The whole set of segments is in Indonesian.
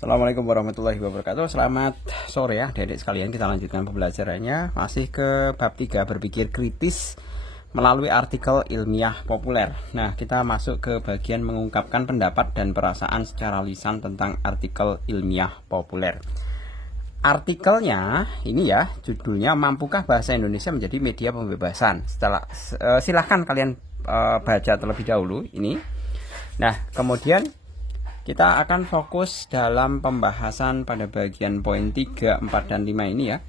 Assalamualaikum warahmatullahi wabarakatuh. Selamat sore ya adik-adik sekalian. Kita lanjutkan pembelajarannya. Masih ke bab 3 berpikir kritis melalui artikel ilmiah populer. Nah, kita masuk ke bagian mengungkapkan pendapat dan perasaan secara lisan tentang artikel ilmiah populer. Artikelnya ini ya, judulnya Mampukah Bahasa Indonesia Menjadi Media Pembebasan. Silahkan kalian baca terlebih dahulu ini. Nah, kemudian kita akan fokus dalam pembahasan pada bagian poin 3, 4, dan 5 ini ya.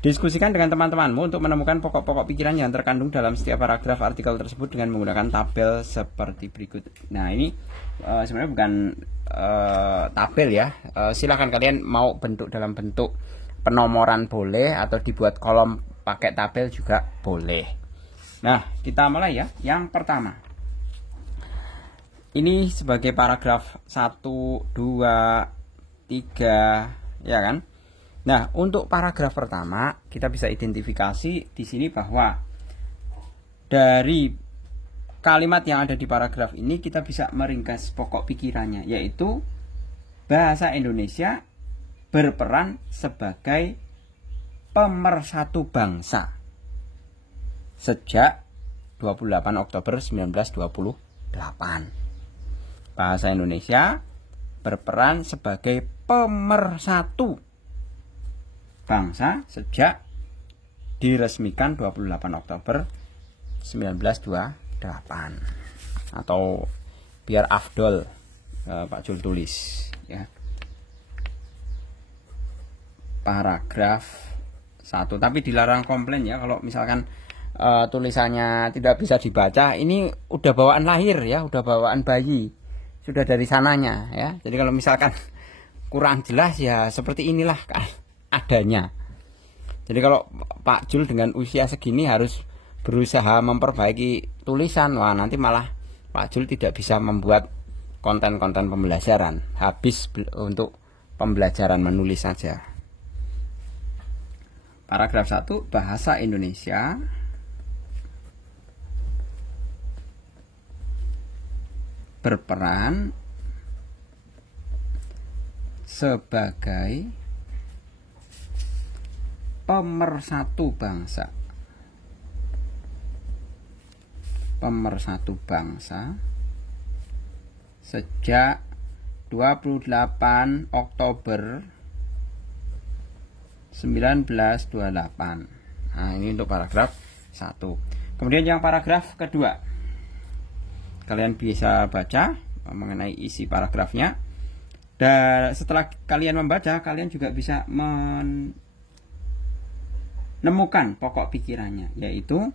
Diskusikan dengan teman-temanmu untuk menemukan pokok-pokok pikiran yang terkandung dalam setiap paragraf artikel tersebut dengan menggunakan tabel seperti berikut. Nah, ini sebenarnya bukan tabel ya. Silakan kalian mau bentuk dalam bentuk penomoran boleh, atau dibuat kolom pakai tabel juga boleh. Nah, kita mulai ya. Yang pertama, ini sebagai paragraf 1, 2, 3, ya kan? Nah, untuk paragraf pertama kita bisa identifikasi di sini bahwa dari kalimat yang ada di paragraf ini kita bisa meringkas pokok pikirannya, yaitu bahasa Indonesia berperan sebagai pemersatu bangsa sejak 28 Oktober 1928. Bahasa Indonesia berperan sebagai pemersatu bangsa sejak diresmikan 28 Oktober 1928. Atau biar afdol Pak Jul tulis ya. Paragraf 1, tapi dilarang komplain ya kalau misalkan tulisannya tidak bisa dibaca. Ini udah bawaan lahir ya, udah bawaan bayi, sudah dari sananya ya. Jadi kalau misalkan kurang jelas ya seperti inilah adanya. Jadi kalau Pak Jul dengan usia segini harus berusaha memperbaiki tulisan, wah nanti malah Pak Jul tidak bisa membuat konten-konten pembelajaran, habis untuk pembelajaran menulis saja. Paragraf 1, bahasa Indonesia berperan sebagai pemersatu bangsa. Pemersatu bangsa sejak 28 Oktober 1928. Nah, ini untuk paragraf 1. Kemudian yang paragraf kedua, kalian bisa baca mengenai isi paragrafnya. Dan setelah kalian membaca, kalian juga bisa menemukan pokok pikirannya, yaitu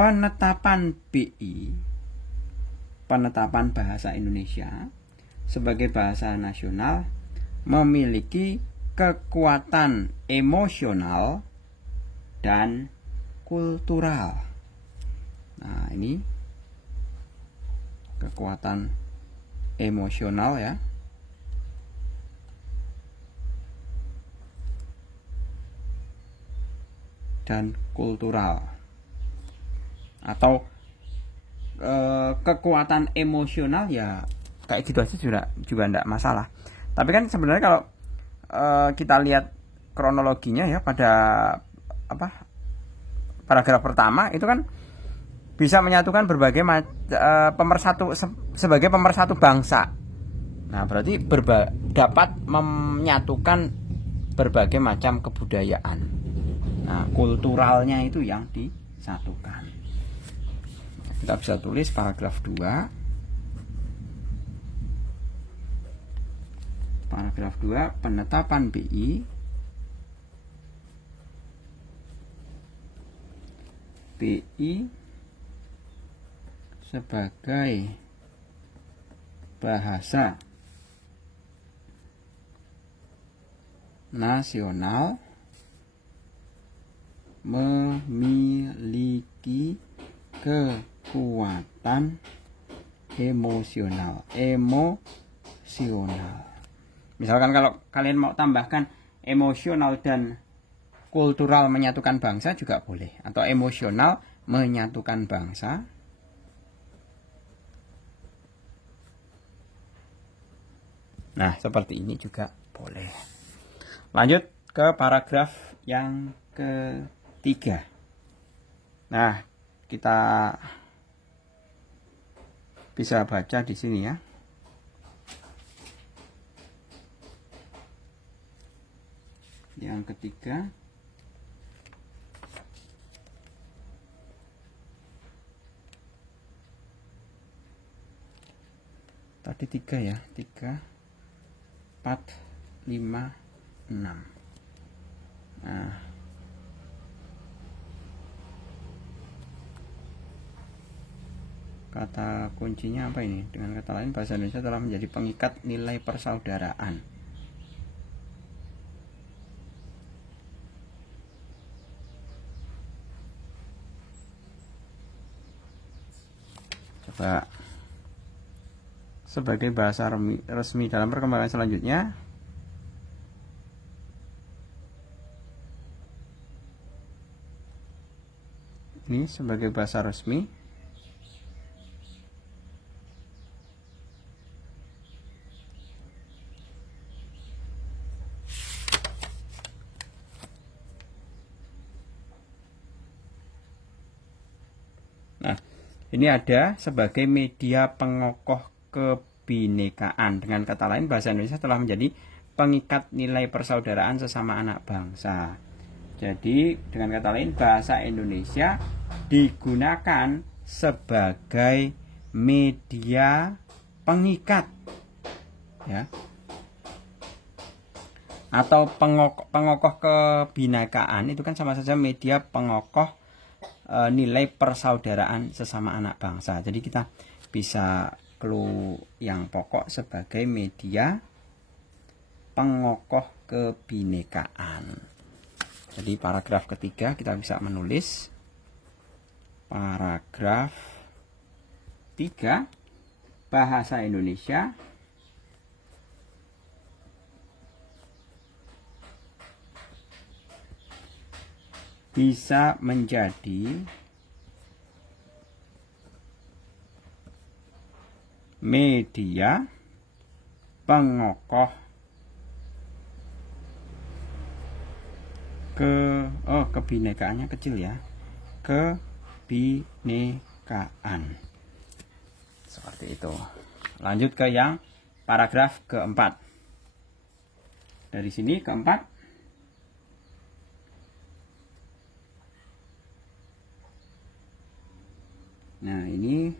penetapan BI, penetapan bahasa Indonesia sebagai bahasa nasional memiliki kekuatan emosional dan kultural. Nah, ini kekuatan emosional ya, dan kultural, atau kekuatan emosional ya kayak gitu aja juga enggak masalah. Tapi kan sebenarnya kalau kita lihat kronologinya ya, pada paragraf pertama itu kan bisa menyatukan berbagai sebagai pemersatu bangsa. Nah, berarti dapat menyatukan berbagai macam kebudayaan. Nah, kulturalnya itu yang disatukan. Kita bisa tulis paragraf 2. Paragraf 2, penetapan BI sebagai bahasa nasional memiliki kekuatan emosional. Misalkan kalau kalian mau tambahkan emosional dan kultural menyatukan bangsa juga boleh, atau emosional menyatukan bangsa. Nah, seperti ini juga boleh. Lanjut ke paragraf yang ketiga. Nah, kita bisa baca di sini ya. Yang ketiga, tadi 3 ya, 3, 4, 5, 6. Nah, kata kuncinya apa ini? Dengan kata lain, bahasa Indonesia telah menjadi pengikat nilai persaudaraan. Coba sebagai bahasa resmi dalam perkembangan selanjutnya, ini sebagai bahasa resmi ini ada sebagai media pengokoh kebinekaan. Dengan kata lain, bahasa Indonesia telah menjadi pengikat nilai persaudaraan sesama anak bangsa. Jadi, dengan kata lain, bahasa Indonesia digunakan sebagai media pengikat, ya, atau pengokoh kebinekaan. Itu kan sama saja media pengokoh nilai persaudaraan sesama anak bangsa. Jadi kita bisa clue yang pokok sebagai media pengokoh kebinekaan. Jadi paragraf ketiga kita bisa menulis paragraf 3, bahasa Indonesia bisa menjadi media pengokoh kebinekaannya kecil ya, kebinekaan. Seperti itu. Lanjut ke yang paragraf keempat. Dari sini keempat, nah ini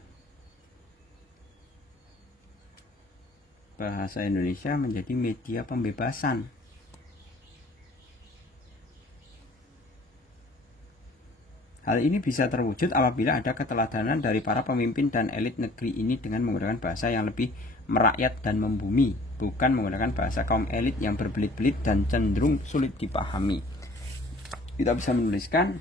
bahasa Indonesia menjadi media pembebasan. Hal ini bisa terwujud apabila ada keteladanan dari para pemimpin dan elit negeri ini dengan menggunakan bahasa yang lebih merakyat dan membumi, bukan menggunakan bahasa kaum elit yang berbelit-belit dan cenderung sulit dipahami. Kita bisa menuliskan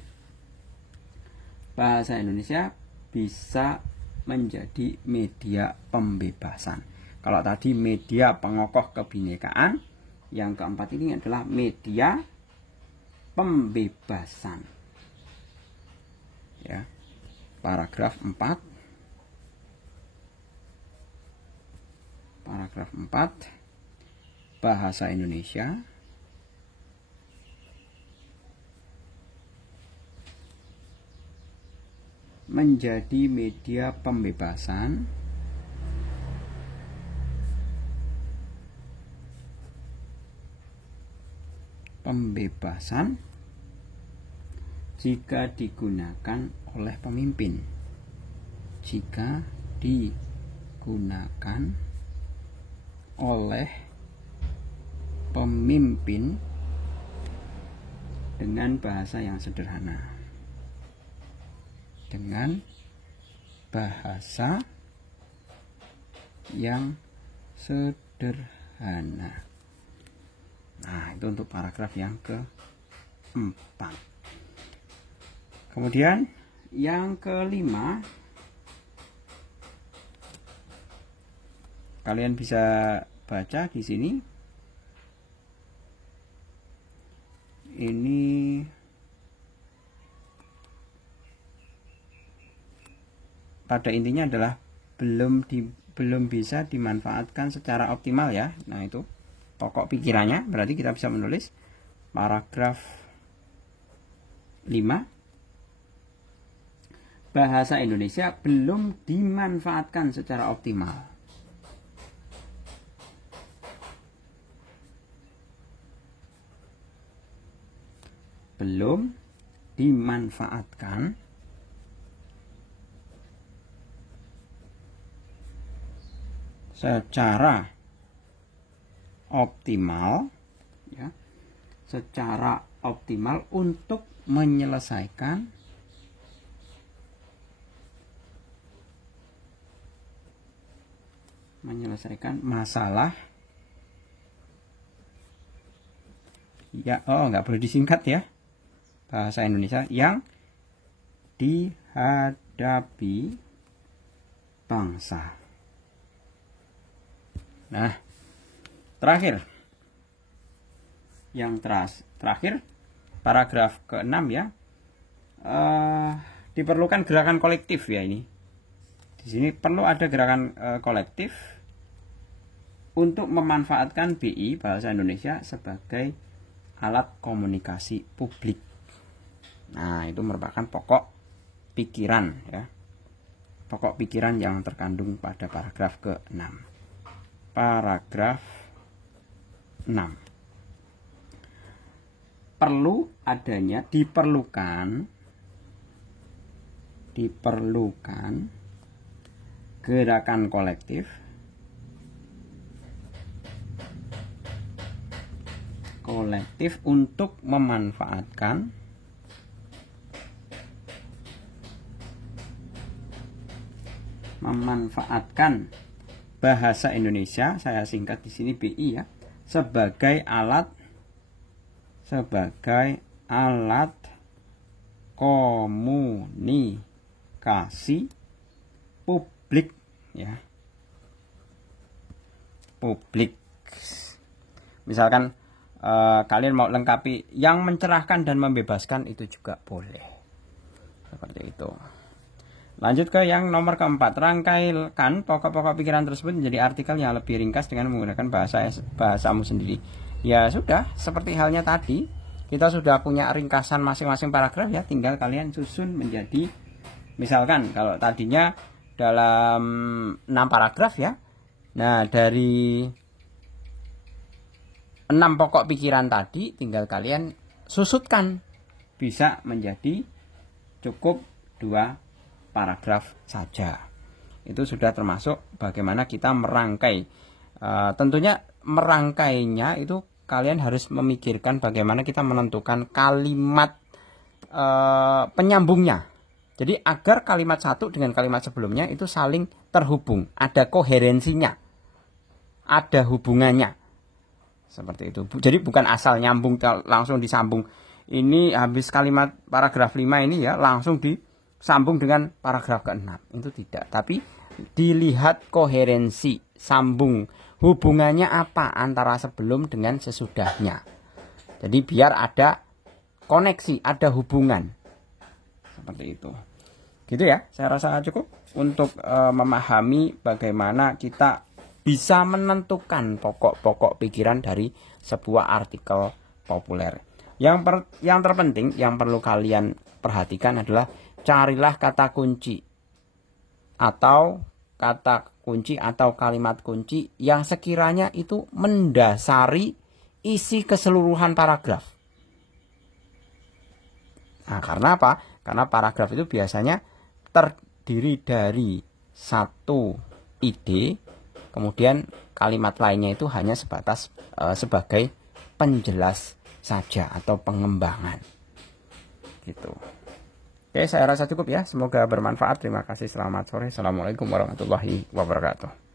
bahasa Indonesia bisa menjadi media pembebasan. Kalau tadi media pengokoh kebinekaan, yang keempat ini adalah media pembebasan. Ya. Paragraf 4. Paragraf 4. Bahasa Indonesia menjadi media pembebasan jika digunakan oleh pemimpin. Jika digunakan oleh pemimpin dengan bahasa yang sederhana. Dengan bahasa yang sederhana. Nah, itu untuk paragraf yang keempat. Kemudian yang kelima, kalian bisa baca di sini. Ini pada intinya adalah belum belum bisa dimanfaatkan secara optimal ya. Nah, itu pokok pikirannya. Berarti kita bisa menulis paragraf 5. Bahasa Indonesia belum dimanfaatkan secara optimal. Belum dimanfaatkan secara optimal ya, secara optimal untuk menyelesaikan masalah ya. Oh, nggak boleh disingkat ya, bahasa Indonesia yang dihadapi bangsa. Nah, terakhir, yang terakhir paragraf ke-6 ya, diperlukan gerakan kolektif ya. Ini di sini perlu ada gerakan kolektif untuk memanfaatkan BI bahasa Indonesia sebagai alat komunikasi publik. Nah, itu merupakan pokok pikiran ya, pokok pikiran yang terkandung pada paragraf ke-6. Paragraf 6. Diperlukan gerakan kolektif untuk memanfaatkan bahasa Indonesia, saya singkat di sini BI ya, sebagai alat komunikasi publik ya. Publik. Misalkan kalian mau lengkapi yang mencerahkan dan membebaskan, itu juga boleh. Seperti itu. Lanjut ke yang nomor keempat. Rangkaikan pokok-pokok pikiran tersebut menjadi artikel yang lebih ringkas dengan menggunakan bahasamu sendiri. Ya sudah, seperti halnya tadi, kita sudah punya ringkasan masing-masing paragraf ya. Tinggal kalian susun menjadi, misalkan kalau tadinya dalam 6 paragraf ya. Nah, dari 6 pokok pikiran tadi tinggal kalian susutkan, bisa menjadi cukup 2 paragraf saja. Itu sudah termasuk bagaimana kita merangkai. Tentunya merangkainya itu kalian harus memikirkan bagaimana kita menentukan kalimat penyambungnya. Jadi agar kalimat satu dengan kalimat sebelumnya itu saling terhubung, ada koherensinya, ada hubungannya. Seperti itu. Jadi bukan asal nyambung langsung disambung. Ini habis kalimat paragraf 5 ini ya langsung disambung dengan paragraf ke-6. Itu tidak. Tapi dilihat koherensi, sambung, hubungannya apa antara sebelum dengan sesudahnya. Jadi biar ada koneksi, ada hubungan. Seperti itu. Gitu ya, saya rasa cukup untuk memahami bagaimana kita bisa menentukan pokok-pokok pikiran dari sebuah artikel populer. Yang terpenting, yang perlu kalian perhatikan adalah carilah kata kunci atau kalimat kunci yang sekiranya itu mendasari isi keseluruhan paragraf. Nah, karena apa? Karena paragraf itu biasanya terdiri dari satu ide, kemudian kalimat lainnya itu hanya sebatas sebagai penjelas saja atau pengembangan. Gitu. Oke, saya rasa cukup ya. Semoga bermanfaat. Terima kasih. Selamat sore. Assalamualaikum warahmatullahi wabarakatuh.